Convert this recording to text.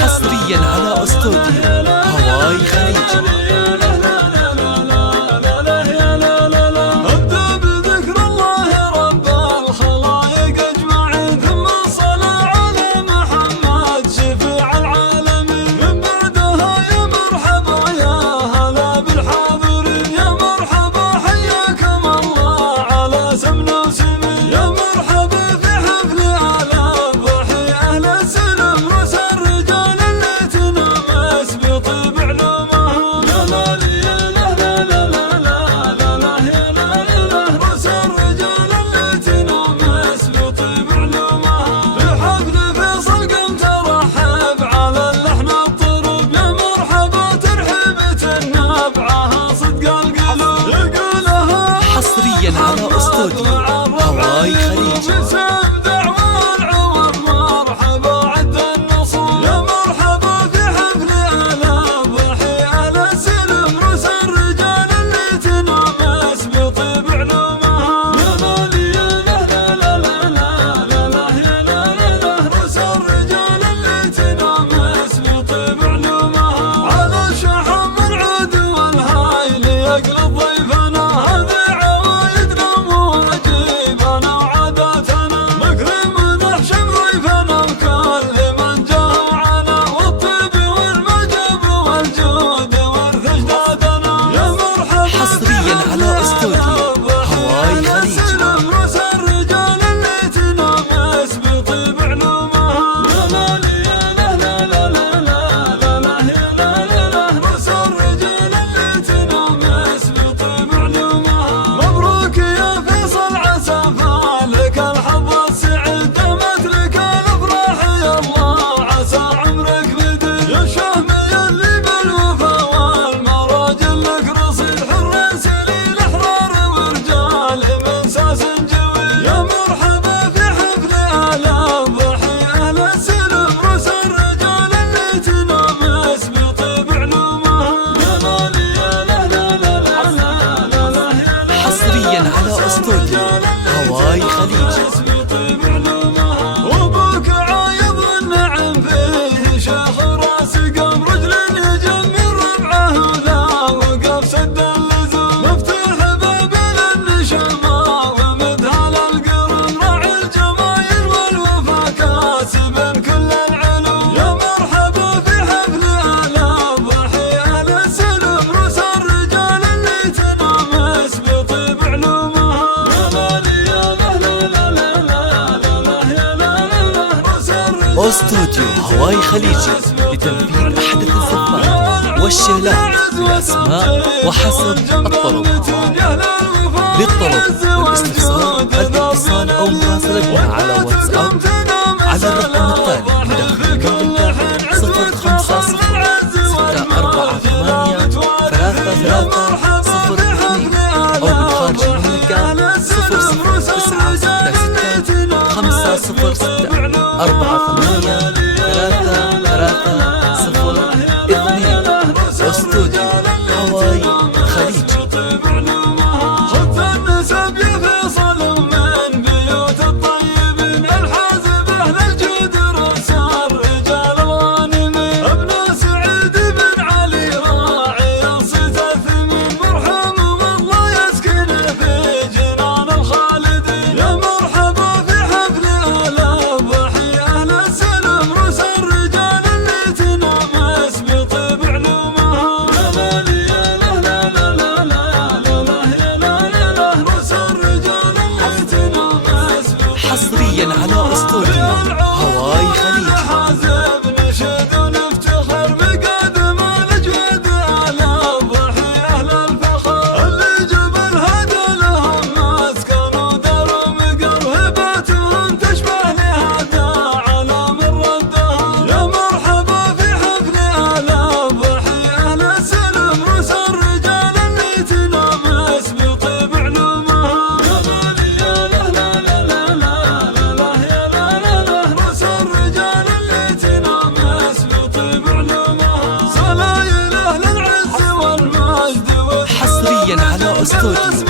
حصريا على استوديو هواي خليج. حصريا على استوديو هواي خليج. على استوديو هواي خليج. مبروك يا فيصل عسى فالك الحظ السعيد دامت لك الافراح يا الله عسى عمرك بدل يا شهم يلي بالوفا والمراجل لك رصيد حر سليل احرار ورجال من ساس جوي يا مرحبا في حفل اهل الضحي اهل السلم رؤوس الرجال اللي تنامس بطيب علومها حصريا على استوديو هواي خليج. وابوك عايض النعم فيه شيخ راس قام رجل يجمل ربعه وذا وقف سد اللزوم مفتوح باب النشامه ومدهل القرن راعي الجمايل والوفا كاسب كل العلوم يا مرحبا في حفل اهل الضحي اهل السلم رؤوس الرجال اللي تنامس بطيب علومها استوديو هواي خليجي لتنفيذ أحدث الزفات والشيلات بالأسماء وحسب الطلب. للطلب والاستفسار الاتصال أو مراسلتنا على واتساب على الرقم التالي مدخل جوالك 050 648 3302 أو بالخارج المملكة 00966 506 48 3302. استوديو هواي خليج. خذ النسب يا فيصل من بيوت الطيبين الحازب اهل الجود رؤوس الرجال الغانمين ابن سعيد استوديو